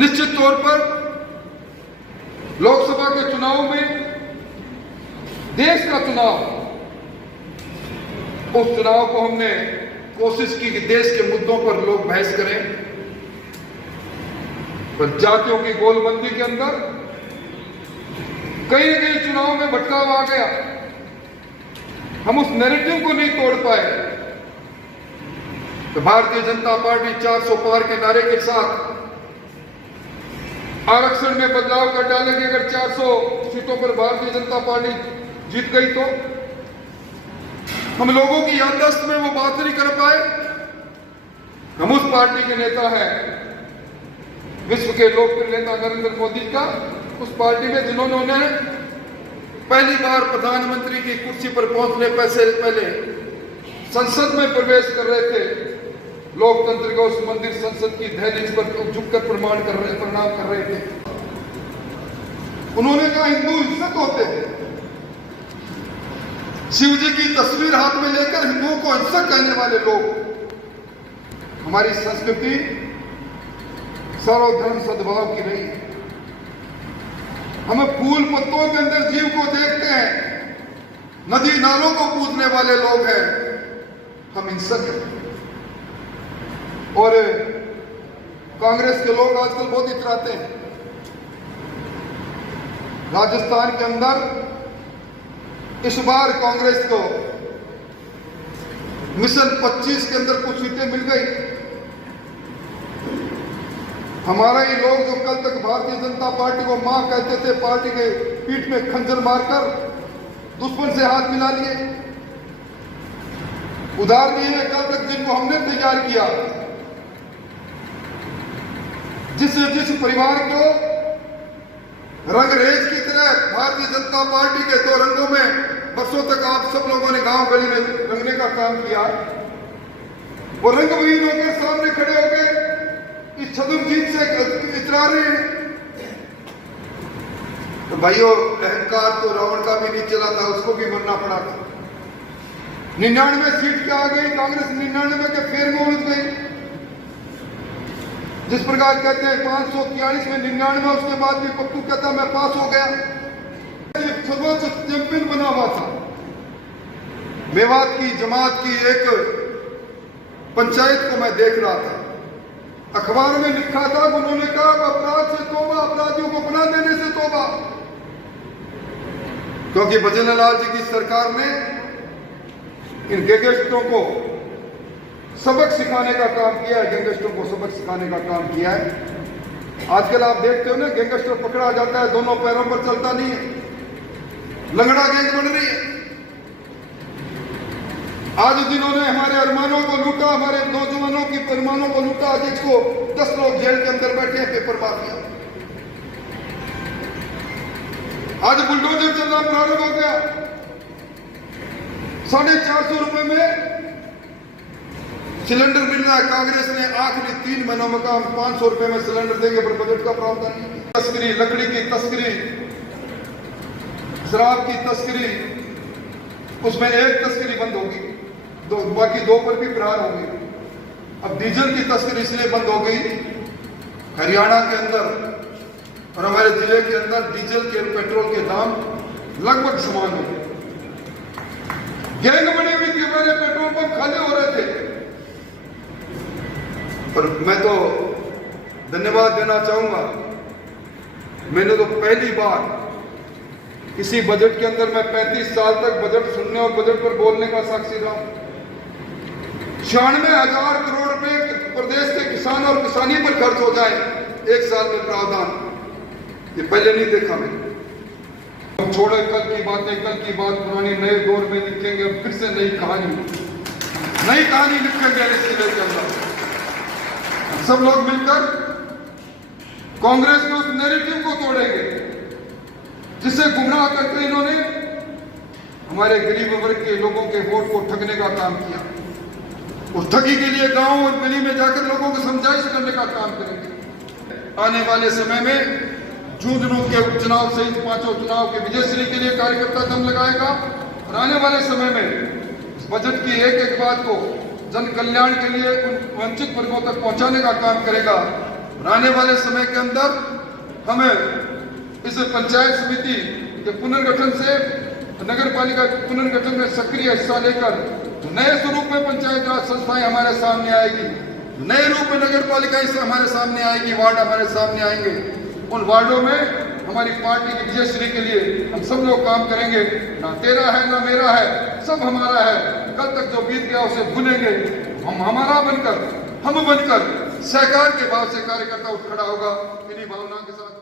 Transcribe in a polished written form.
निश्चित तौर पर लोकसभा के चुनाव में देश का चुनाव, उस चुनाव को हमने कोशिश की कि देश के मुद्दों पर लोग बहस करें, पर जातियों की गोलबंदी के अंदर कई न कई चुनाव में भटकाव आ गया। हम उस नैरेटिव को नहीं तोड़ पाए। तो भारतीय जनता पार्टी 400 पार के नारे के साथ आरक्षण में बदलाव कर डालेगी। अगर 400 सीटों पर भारतीय जनता पार्टी जीत गई तो हम लोगों की याददाश्त में वो बात नहीं कर पाए। हम उस पार्टी के नेता हैं, विश्व के लोकप्रिय नेता नरेंद्र मोदी का, उस पार्टी में जिन्होंने पहली बार प्रधानमंत्री की कुर्सी पर पहुंचने से पहले संसद में प्रवेश कर रहे थे, लोकतंत्र का उस मंदिर संसद की दहलीज पर झुककर प्रणाम कर रहे थे। उन्होंने कहा हिंदू हिंसक होते हैं। शिव जी की तस्वीर हाथ में लेकर हिंदुओं को हिंसक कहने वाले लोग। हमारी संस्कृति सर्वधर्म सद्भाव की रही है। हम फूल पत्तों के अंदर जीव को देखते हैं, नदी नालों को पूजने वाले लोग हैं, हम हिंसक हैं। और कांग्रेस के लोग आजकल बहुत इतराते हैं। राजस्थान के अंदर इस बार कांग्रेस को मिशन 25 के अंदर कुछ सीटें मिल गई। हमारा ही लोग जो कल तक भारतीय जनता पार्टी को मां कहते थे, पार्टी के पीठ में खंजर मारकर दुश्मन से हाथ मिला लिए। उदाहरण ये है, कल तक जिनको हमने तैयार किया, जिस परिवार को रंगरेज की तरह भारतीय जनता पार्टी के दो रंगों में बरसों तक आप सब लोगों ने गांव गली में रंगने का काम किया, वो रंगविहीन होकर सामने खड़े हो गए, इस छद्मजीत से इतरा रहे हैं। तो भाइयों, अहंकार तो रावण का भी नहीं चला था, उसको भी मरना पड़ा था। 99 सीट क्या आ गई, कांग्रेस 99 के फेर में उलझ गई। जिस प्रकार कहते हैं 543 में 99, उसके बाद भी पप्पू कहता मैं पास हो गया। सर्वोच्च चैंपियन बना हुआ था। मेवात की जमात की एक पंचायत को मैं देख रहा था, अखबार में लिखा था, उन्होंने कहा अपराध से तौबा, अपराधियों को बना देने से तौबा। क्योंकि भजन लाल जी की सरकार ने इन गैंगस्टरों को सबक सिखाने का काम किया है, गैंगस्टरों को सबक सिखाने का काम किया है। आजकल आप देखते हो ना, गैंगस्टर पकड़ा जाता है, दोनों पैरों पर चलता नहीं है, लंगड़ा गैंग बन रही है। आज जिन्होंने हमारे अरमानों को लूटा, हमारे नौजवानों की अरमानों को लूटा, आज इसको 10 लोग जेल के अंदर बैठे हैं, पेपर माफिया। आज बुलडोजर चलना प्रारंभ हो गया। 450 रुपए में सिलेंडर मिल रहा है। कांग्रेस ने आखिरी 3 महीनों में कहा 500 रुपए में सिलेंडर देंगे, पर बजट का प्रावधान नहीं। तस्करी, लकड़ी की तस्करी, शराब की तस्करी, उसमें एक तस्करी बंद होगी, बाकी 2 पर भी प्रहार होंगे। अब डीजल की तस्करी इसलिए बंद हो गई, हरियाणा के अंदर और हमारे जिले के अंदर डीजल के पेट्रोल के दाम लगभग समान हो गए। गैंग बनी हुई थी, हमारे पेट्रोल पंप खाली हो रहे थे। पर मैं तो धन्यवाद देना चाहूंगा, मैंने तो पहली बार किसी बजट के अंदर, मैं 35 साल तक बजट सुनने और बजट पर बोलने का साक्षी रहा हूं। 96,000 करोड़ रुपए प्रदेश के किसान और किसानी पर खर्च हो जाए एक साल में प्रावधान, ये पहले नहीं देखा मैंने। छोड़े कल की बातें, कल की बात पुरानी, नए दौर में लिखेंगे, अब फिर से नई कहानी लिखेंगे इस जिले के अंदर। सब लोग मिलकर कांग्रेस के उस नैरेटिव को तोड़ेंगे जिसे गुमराह करके इन्होंने हमारे गरीब वर्ग के लोगों के वोट को ठगने का काम किया। उस ठगी के लिए गांव और गली में जाकर लोगों को समझाइश करने का काम करेंगे। आने वाले समय में झुंझुनू के उपचुनाव सहित 5 चुनाव के विजयश्री के लिए कार्यकर्ता दम लगाएगा और आने वाले समय में इस बजट की एक एक बात को जन कल्याण के लिए उन वंचित वर्गों तक पहुंचाने का काम करेगा। और आने वाले समय के अंदर हमें इस पंचायत समिति के पुनर्गठन से नगर पालिका के पुनर्गठन में सक्रिय हिस्सा लेकर नए स्वरूप में पंचायत राज संस्थाएं हमारे सामने आएगी, नए रूप में नगर पालिका हमारे सामने आएगी, वार्ड हमारे सामने आएंगे। उन वार्डों में हमारी पार्टी की विजयश्री के लिए हम सब लोग काम करेंगे। ना तेरा है ना मेरा है, सब हमारा है। कल तक जो बीत गया उसे भूलेंगे। हम हमारा बनकर, हम बनकर सहकार के भाव से कार्यकर्ता उठ खड़ा होगा। इन्हीं भावनाओं के साथ